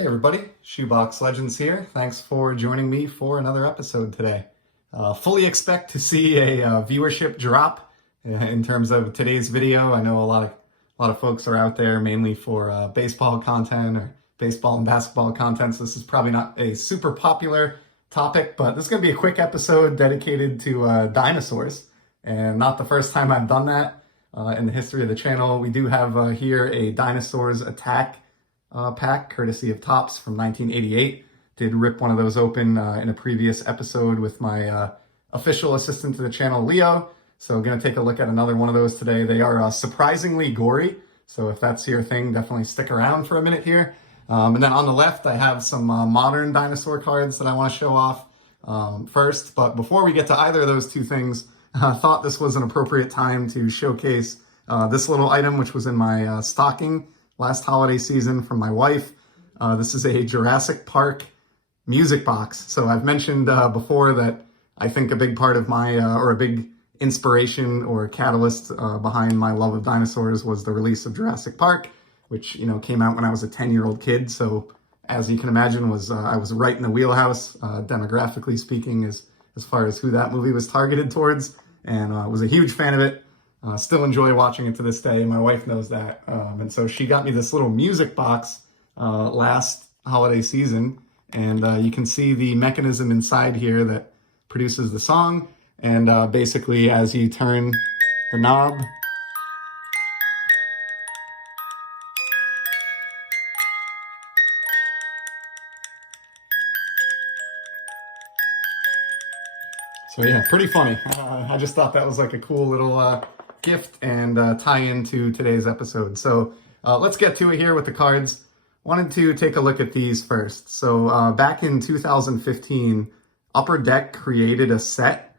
Hey everybody, Shoebox Legends here. Thanks for joining me for another episode today. Fully expect to see a viewership drop in terms of today's video. I know a lot of folks are out there mainly for baseball content or baseball and basketball content, so this is probably not a super popular topic, but this is going to be a quick episode dedicated to dinosaurs, and not the first time I've done that in the history of the channel. We do have here a Dinosaurs Attack pack, courtesy of Topps from 1988. Did rip one of those open in a previous episode with my official assistant to the channel, Leo. So going to take a look at another one of those today. They are surprisingly gory, so if that's your thing, definitely stick around for a minute here. And then on the left, I have some modern dinosaur cards that I want to show off first. But before we get to either of those two things, I thought this was an appropriate time to showcase this little item, which was in my stocking last holiday season from my wife. This is a Jurassic Park music box. So I've mentioned before that I think a big part of my, or a big inspiration or catalyst behind my love of dinosaurs was the release of Jurassic Park, which, you know, came out when I was a 10-year-old kid. So as you can imagine, I was right in the wheelhouse, demographically speaking, as far as who that movie was targeted towards, and was a huge fan of it. Still enjoy watching it to this day. My wife knows that. And so she got me this little music box last holiday season. And you can see the mechanism inside here that produces the song. And basically, as you turn the knob, so yeah, pretty funny. I just thought that was like a cool little gift and tie-in to today's episode. So let's get to it here with the cards. Wanted to take a look at these first. So back in 2015, Upper Deck created a set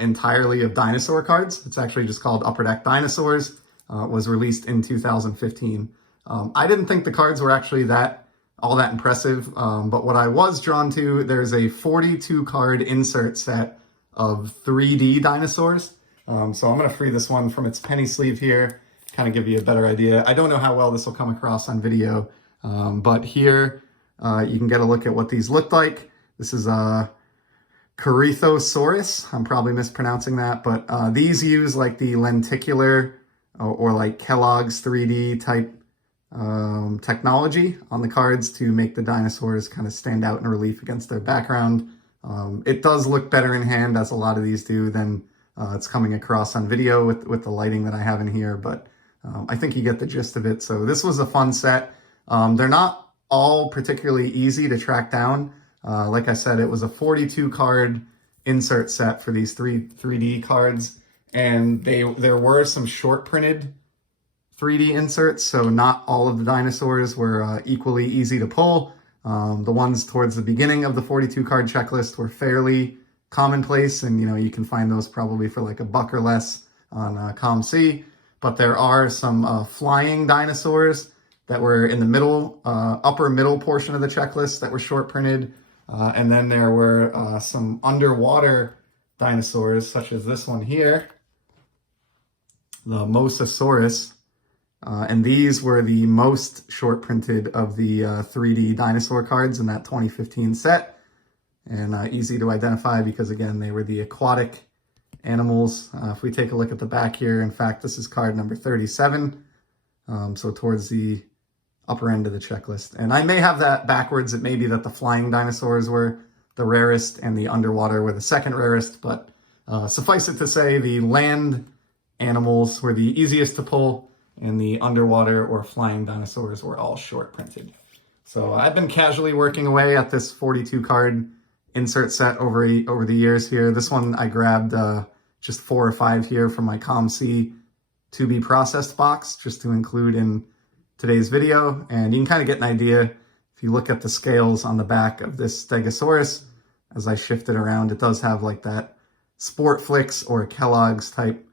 entirely of dinosaur cards. It's actually just called Upper Deck Dinosaurs. It was released in 2015. I didn't think the cards were actually all that impressive, but what I was drawn to, there's a 42 card insert set of 3D dinosaurs. So I'm going to free this one from its penny sleeve here, kind of give you a better idea. I don't know how well this will come across on video, but here you can get a look at what these look like. This is Corethosaurus. I'm probably mispronouncing that, but these use like the lenticular or like Kellogg's 3D type technology on the cards to make the dinosaurs kind of stand out in relief against their background. It does look better in hand, as a lot of these do, than it's coming across on video with the lighting that I have in here, but I think you get the gist of it. So this was a fun set. They're not all particularly easy to track down. Like I said, it was a 42 card insert set for these 3D cards, and there were some short printed 3D inserts, so not all of the dinosaurs were equally easy to pull. The ones towards the beginning of the 42 card checklist were fairly commonplace, and you can find those probably for like $1 or less on ComC. But there are some flying dinosaurs that were in the middle, upper middle portion of the checklist that were short printed. And then there were some underwater dinosaurs, such as this one here, the Mosasaurus. And these were the most short printed of the 3D dinosaur cards in that 2015 set. And easy to identify because, again, they were the aquatic animals. If we take a look at the back here, in fact, this is card number 37. So towards the upper end of the checklist. And I may have that backwards. It may be that the flying dinosaurs were the rarest and the underwater were the second rarest. But suffice it to say, the land animals were the easiest to pull, and the underwater or flying dinosaurs were all short printed. So I've been casually working away at this 42 card insert set over the years here. This one I grabbed just 4 or 5 here from my ComC to be processed box, just to include in today's video. And you can kind of get an idea if you look at the scales on the back of this Stegosaurus. As I shift it around, it does have like that Sportflix or Kellogg's type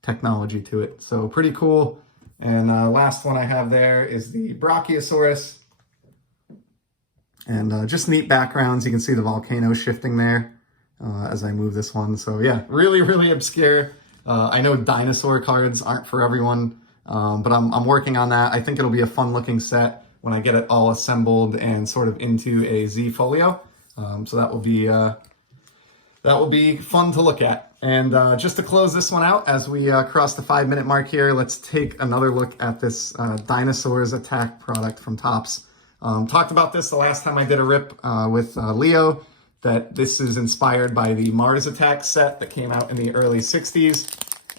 technology to it. So pretty cool. And last one I have there is the Brachiosaurus. And just neat backgrounds. You can see the volcano shifting there as I move this one. So yeah, really, really obscure. I know dinosaur cards aren't for everyone, but I'm working on that. I think it'll be a fun looking set. when I get it all assembled and sort of into a Z folio. So that will be fun to look at. And just to close this one out, as we cross the 5-minute mark here, let's take another look at this Dinosaurs Attack product from Topps. Talked about this the last time I did a rip with Leo, that this is inspired by the Mars Attack set that came out in the early 60s.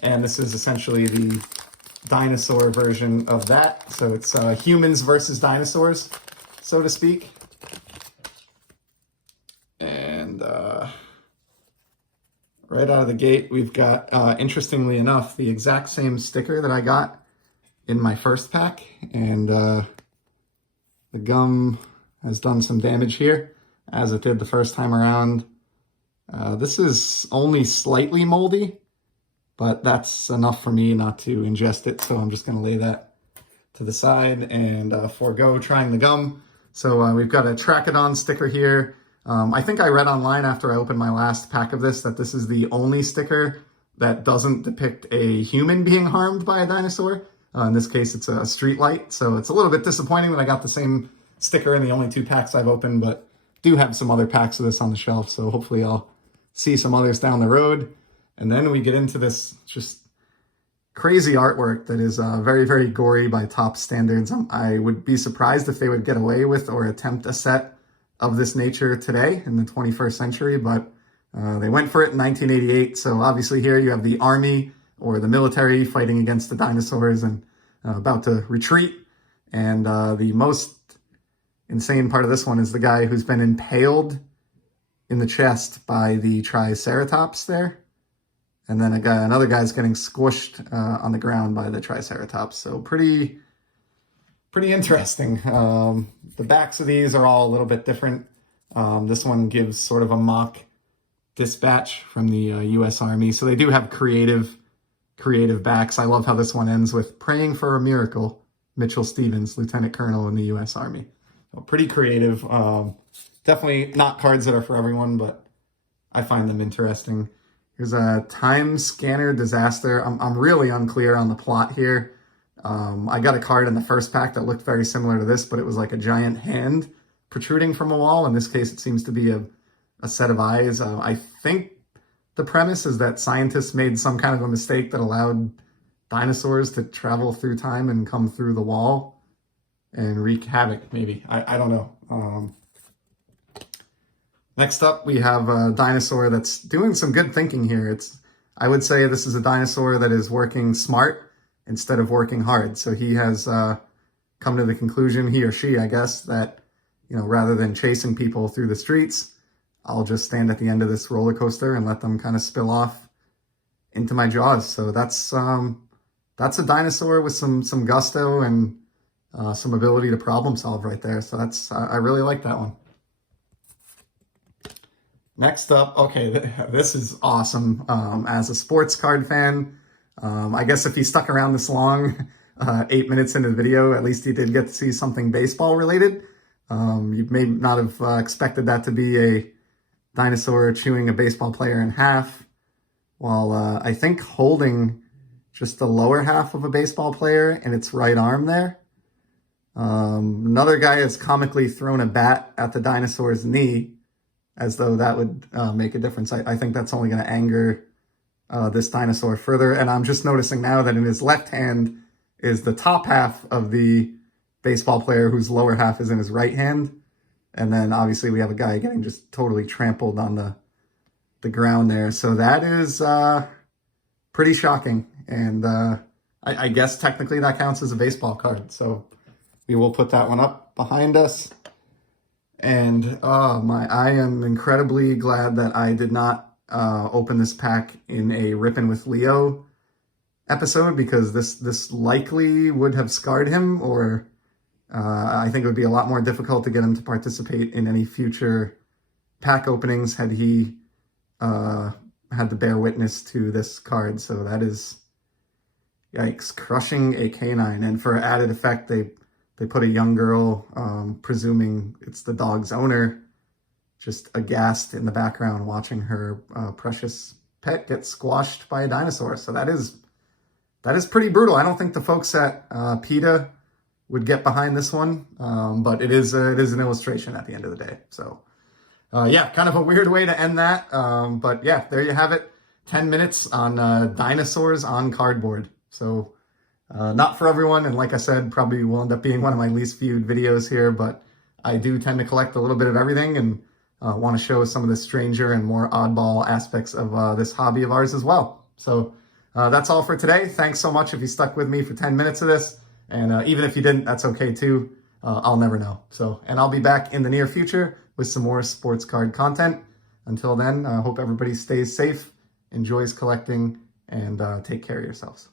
And this is essentially the dinosaur version of that. So it's humans versus dinosaurs, so to speak. And right out of the gate, we've got, interestingly enough, the exact same sticker that I got in my first pack. And the gum has done some damage here, as it did the first time around. This is only slightly moldy, but that's enough for me not to ingest it. So I'm just going to lay that to the side and forego trying the gum. So we've got a Tracheon sticker here. I think I read online after I opened my last pack of this that this is the only sticker that doesn't depict a human being harmed by a dinosaur. In this case, it's a street light. So it's a little bit disappointing that I got the same sticker in the only 2 packs I've opened, but do have some other packs of this on the shelf. So hopefully I'll see some others down the road. And then we get into this just crazy artwork that is very, very gory by Topps standards. I would be surprised if they would get away with or attempt a set of this nature today in the 21st century, but they went for it in 1988. So obviously here you have the army or the military fighting against the dinosaurs and about to retreat. And the most insane part of this one is the guy who's been impaled in the chest by the Triceratops there. And then another guy's getting squished on the ground by the Triceratops. So pretty interesting. The backs of these are all a little bit different. This one gives sort of a mock dispatch from the U.S. Army. So they do have creative backs. I love how this one ends with "Praying for a Miracle, Mitchell Stevens, Lieutenant Colonel in the U.S. Army." So pretty creative. Definitely not cards that are for everyone, but I find them interesting. Here's a Time Scanner Disaster. I'm really unclear on the plot here. I got a card in the first pack that looked very similar to this, but it was like a giant hand protruding from a wall. In this case, it seems to be a set of eyes. I think the premise is that scientists made some kind of a mistake that allowed dinosaurs to travel through time and come through the wall and wreak havoc, maybe. I don't know. Next up, we have a dinosaur that's doing some good thinking here. I would say this is a dinosaur that is working smart instead of working hard. So he has come to the conclusion, he or she, I guess, that, rather than chasing people through the streets, I'll just stand at the end of this roller coaster and let them kind of spill off into my jaws. So that's a dinosaur with some gusto and some ability to problem solve right there. So I really like that one. Next up, okay, this is awesome. As a sports card fan, I guess if he stuck around this long, 8 minutes into the video, at least he did get to see something baseball related. You may not have expected that to be a dinosaur chewing a baseball player in half, while I think holding just the lower half of a baseball player in its right arm there. Another guy has comically thrown a bat at the dinosaur's knee, as though that would make a difference. I think that's only going to anger this dinosaur further. And I'm just noticing now that in his left hand is the top half of the baseball player whose lower half is in his right hand. And then obviously we have a guy getting just totally trampled on the ground there. So that is pretty shocking. And I guess technically that counts as a baseball card. So we will put that one up behind us. And I am incredibly glad that I did not open this pack in a Rippin' with Leo episode, because this likely would have scarred him, or I think it would be a lot more difficult to get him to participate in any future pack openings had he had to bear witness to this card. So that is, yikes, crushing a canine. And for added effect, they put a young girl, presuming it's the dog's owner, just aghast in the background watching her precious pet get squashed by a dinosaur. So that is pretty brutal. I don't think the folks at PETA would get behind this one, but it is an illustration at the end of the day. So yeah, kind of a weird way to end that, but yeah, there you have it. 10 minutes on dinosaurs on cardboard. So not for everyone, and like I said, probably will end up being one of my least viewed videos here, but I do tend to collect a little bit of everything and want to show some of the stranger and more oddball aspects of this hobby of ours as well. So that's all for today. Thanks so much if you stuck with me for 10 minutes of this, and even if you didn't, that's okay too. I'll never know. So, and I'll be back in the near future with some more sports card content. Until then, I hope everybody stays safe, enjoys collecting, and take care of yourselves.